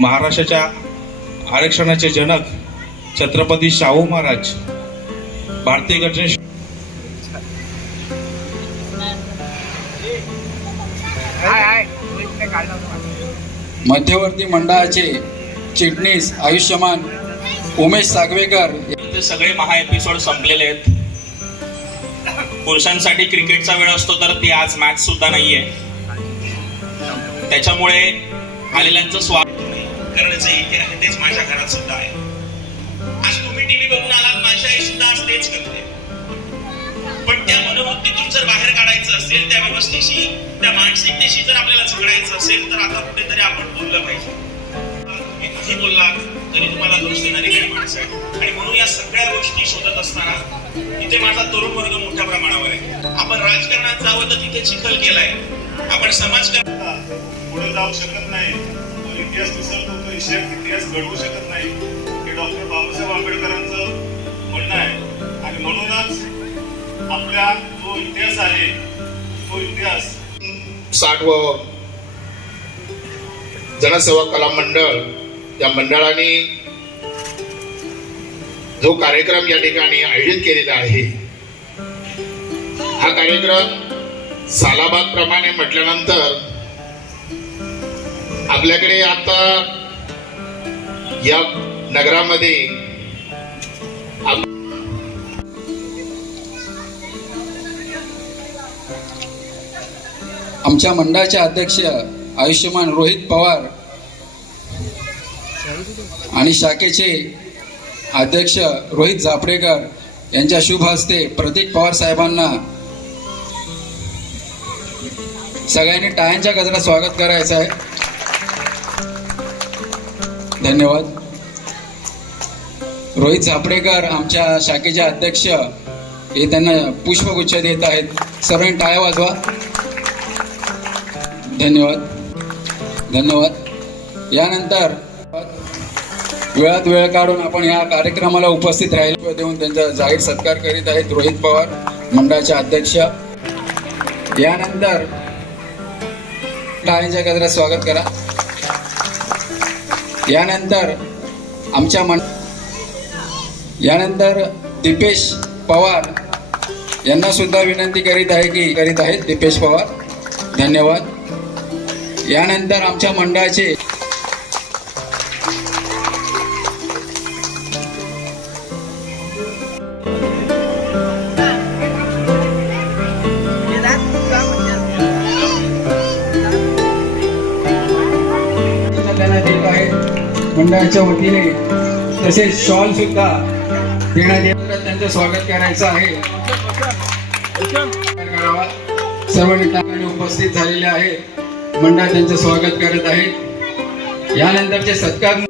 महाराष्ट्राच्या आरक्षणाचे जनक छत्रपती शाहू महाराज भारतीय घटने मध्यवर्ती मंडळाचे चिटणीस आयुष्यमान उमेश सागवेकर ते सगळे महा एपिसोड संपलेले आहेत. पुरुषांसाठी क्रिकेटचा वेळ असतो तर ती आज मॅच सुद्धा नाहीये. त्याच्यामुळे आलेल्यांचं स्वागत करण्याचे इथे आहे तेच माझ्या घरात सुद्धा आहे. आज तुम्ही टीव्ही बघून आलात माझी आई सुद्धा आज तेच करते. पण त्या मनोवृत्तीतून जर बाहेर काढायचं असेल त्या व्यवस्थेशी त्या मानसिकतेशी जर आपल्याला झगडायचं असेल तर आता कुठेतरी आपण बोललं पाहिजे. तुम्ही बोललात तरी तुम्हाला दोष देणारी काही माणसं आहेत. आणि म्हणून या सगळ्या गोष्टी शोधत असताना इथे माझा तरुण वर्ग मोठ्या प्रमाणावर आहे. आपण राजकारणात जावं तर तिथे चिखल केलाय. आपण समाज पुढे जाऊ शकत नाही. इतिहास विसरतो इतिहास इतिहास घडवू शकत नाही. हे डॉक्टर बाबासाहेब आंबेडकरांचं म्हणणं आहे. आणि म्हणूनच आपला जो इतिहास आहे तो इतिहास साठव जनसेवा कला मंडळ या मंडळाने जो कार्यक्रम या ठिकाणी आयोजित केलेला आहे हा कार्यक्रम सालाबाद प्रमाणे म्हटल्यानंतर आपल्याकडे आता या नगरामध्ये आमच्या मंडळाचे अध्यक्ष आयुष्यमान रोहित पवार आणि शाखेचे अध्यक्ष रोहित झापरेकर यांच्या शुभ हस्ते प्रतीक पवार साहेबांना सगळ्यांनी टाळ्यांच्या गजरात स्वागत करायचं आहे. धन्यवाद. रोहित झापडेकर आमच्या शाखेचे अध्यक्ष हे त्यांना पुष्पगुच्छ देत आहेत. सर्वांनी टाळ्या वाजवा. धन्यवाद. धन्यवाद. यानंतर वेळात वेळ काढून आपण या कार्यक्रमाला उपस्थित राहिले देऊन त्यांचा जाहीर सत्कार करीत आहेत रोहित पवार मंडळाचे अध्यक्ष. यानंतर टाळ्यांच्या गजरात स्वागत करा. यानंतर आमच्या मन यानंतर दीपेश पवार यांना सुद्धा विनंती करीत आहे की करीत आहेत. दीपेश पवार धन्यवाद. यानंतर आमच्या मंडळाचे मंडळाच्या वतीने तसेच शॉल सुद्धा देण्यात येत त्यांचं स्वागत करायचं आहे. सर्व नेत्यांनी उपस्थित झालेले आहेत मंडळ त्यांचं स्वागत करत आहे. यानंतरचे सत्कार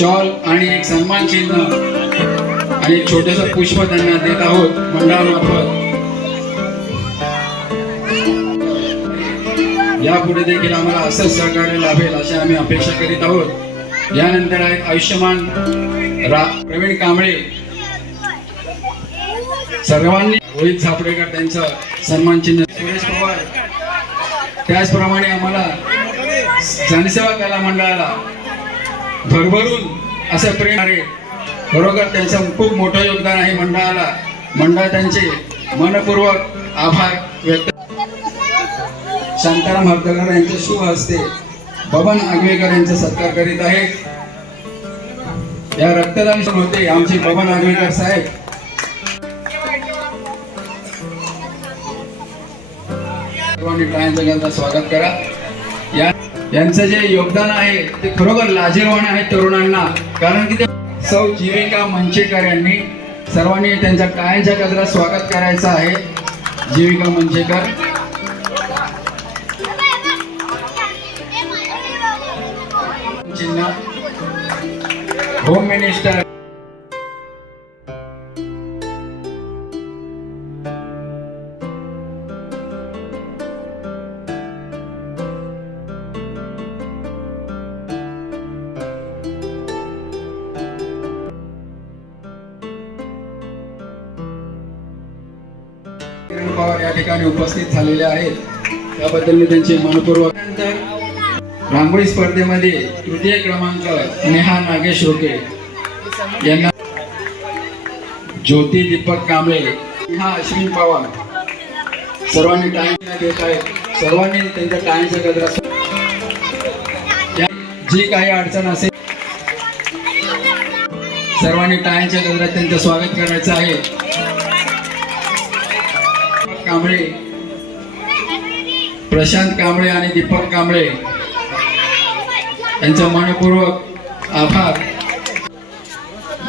शॉल आणि एक सन्मान चिन्ह आणि एक छोटस पुष्प त्यांना देत आहोत. मंडळामार्फत. यापुढे देखील आम्हाला असंच सहकार्य लाभेल अशी आम्ही अपेक्षा करीत आहोत. यानंतर आहेत आयुष्यमान रा प्रवीण कांबळे. सर्वांनी रोहित सापडेकर त्यांचं सन्मान चिन्ह. सुरेश पवार. त्याचप्रमाणे आम्हाला जनसेवा कला मंडळाला भरभरून असं प्रेम आहे. खरोखर त्यांचं खूप मोठं योगदान आहे मंडळाला. मंडळ त्यांचे मनपूर्वक आभार व्यक्त शांताराम हरदकर यांच्या शुभ हस्ते बबन आगवेकर यांचा सत्कार करीत आहे या रक्तदान होते आमचे बबन आगवेकर साहेब. सर्वांनी स्वागत करा. या यांचं जे योगदान आहे ते खरोखर लाजीरवाण आहे तरुणांना. कारण की ते सौ जीविका मंचेकर यांनी सर्वांनी त्यांच्या कायच्या गजरात स्वागत करायचं आहे. जीविका मंचेकर. होम मिनिस्टर किरण पवार या ठिकाणी उपस्थित झालेले आहेत. त्याबद्दल मी त्यांचे मनपूर्वक नंतर स्पर्धेमध्ये तृतीय क्रमांक नेहा नागेश रोके. यांना ज्योती दीपक कांबळे नेहा अश्विन पवार. सर्वांनी टाइम देत आहेत सर्वांनी त्यांच्या टाइमचा गजरा या- जी काही अडचण असेल सर्वांनी टाळ्यांच्या गजरात त्यांचं स्वागत करायचं आहे. कांबळे प्रशांत कांबळे आणि दीपक कांबळे. यांचा मनपूर्वक आभार.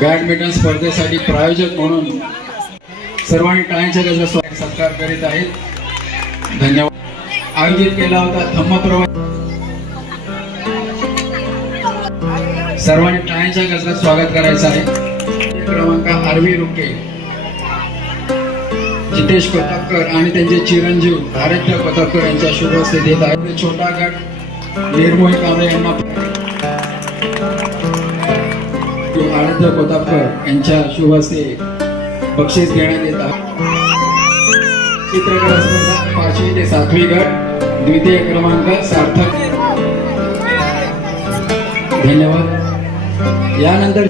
बॅडमिंटन स्पर्धेसाठी प्रायोजक म्हणून सर्वांनी टाळ्यांच्या गजरात स्वागत सत्कार करीत आहेत. धन्यवाद. आयोजित केला होता थम्म प्रवास सर्वांनी टाळ्यांच्या गजरात स्वागत करायचं आहे. क्रमांक आरवी रुके. जितेश कोतापकर आणि त्यांचे चिरंजीव आराध्य कोतापकर यांच्या शुभ हस्ते देत आहेत छोटा गट निर्मोही कांबळे यांना आराध्य कोतापकर यांच्या शुभ हस्ते बक्षीस देण्यात येत आहे. चित्रकला स्पर्धा पाचवी ते सातवी गट द्वितीय क्रमांक सार्थक. धन्यवाद. यानंतर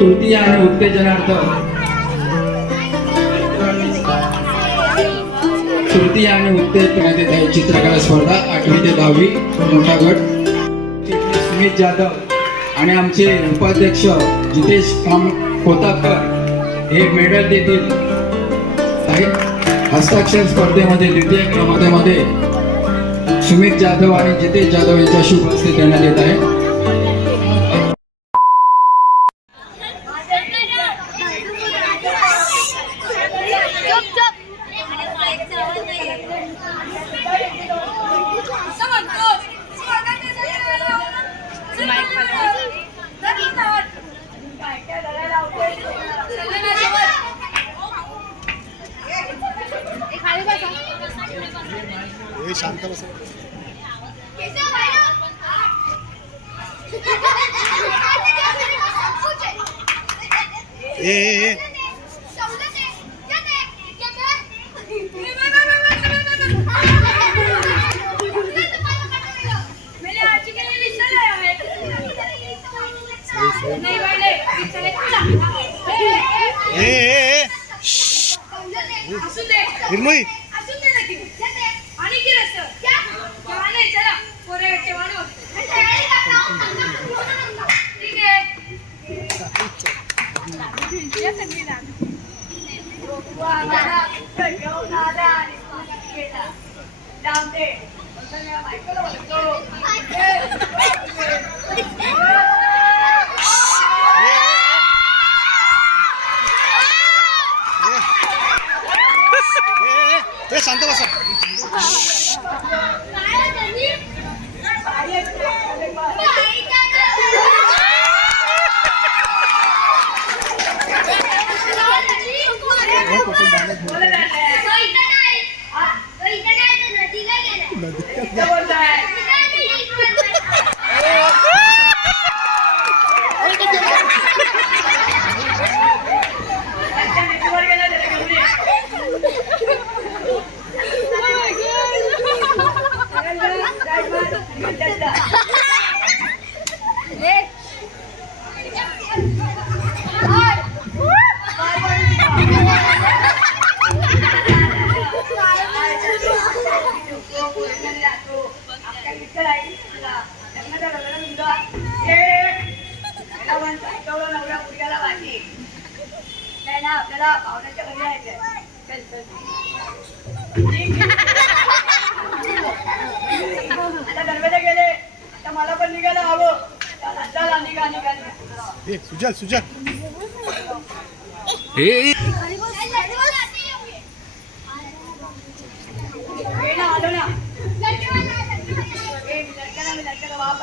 तृतीय आणि उत्तेजनार्थ तृतीय आणि उत्तेज येत आहे चित्रकला स्पर्धा आठवी ते दहावी मोठा गट सुमित जाधव आणि आमचे उपाध्यक्ष जितेश काम कोतापकर हे मेडल देतील. हस्ताक्षर स्पर्धेमध्ये द्वितीय क्रमांकामध्ये सुमित जाधव आणि जितेश जाधव यांच्या शुभ हस्ते देण्यात येत आहे. है नहीं वाले चले असू दे निर्मोही असू दे Bilmedi. आपल्याला पाहुण्याच्या घरी. आता गेले. आता मला पण निघायला हवं. चला चला निघा निघा निघा. ए सुजल सुजल. बाप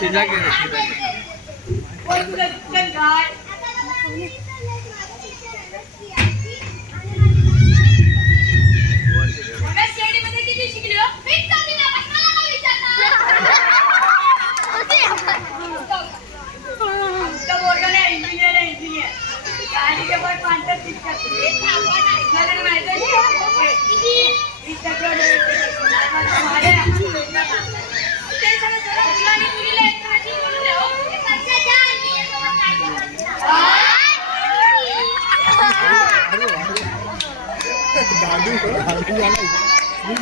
Sila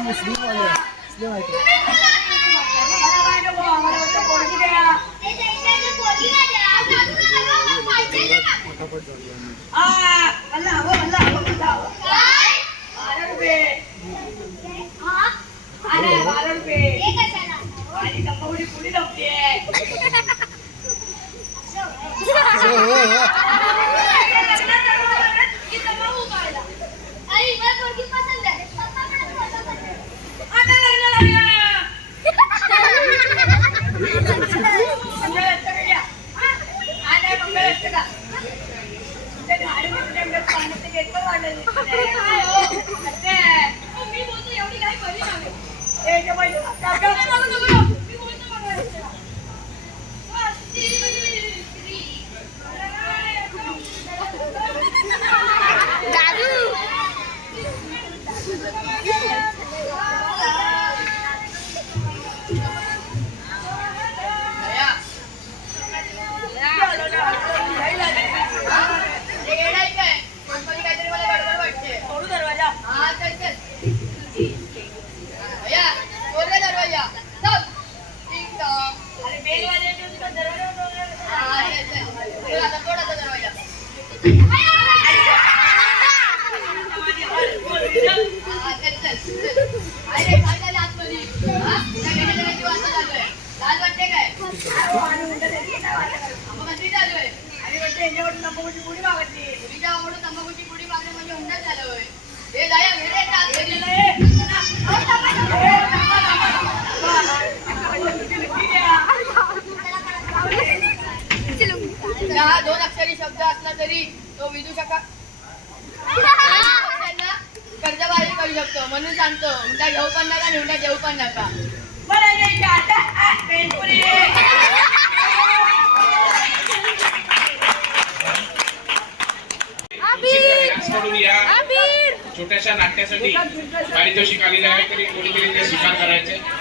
не сливали. Сливайте. Oh, oh, oh. Let's go. तरी तो विदू शाखा त्यांना कर्जबाजी करू शकतो म्हणून सांगतो हुंडा घेऊ पण नका हुंडा देऊ पण नका. छोट्याशा नाट्यासाठी पारितोषिक आलेले आहे तरी कोणीतरी ते स्वीकार करायचे.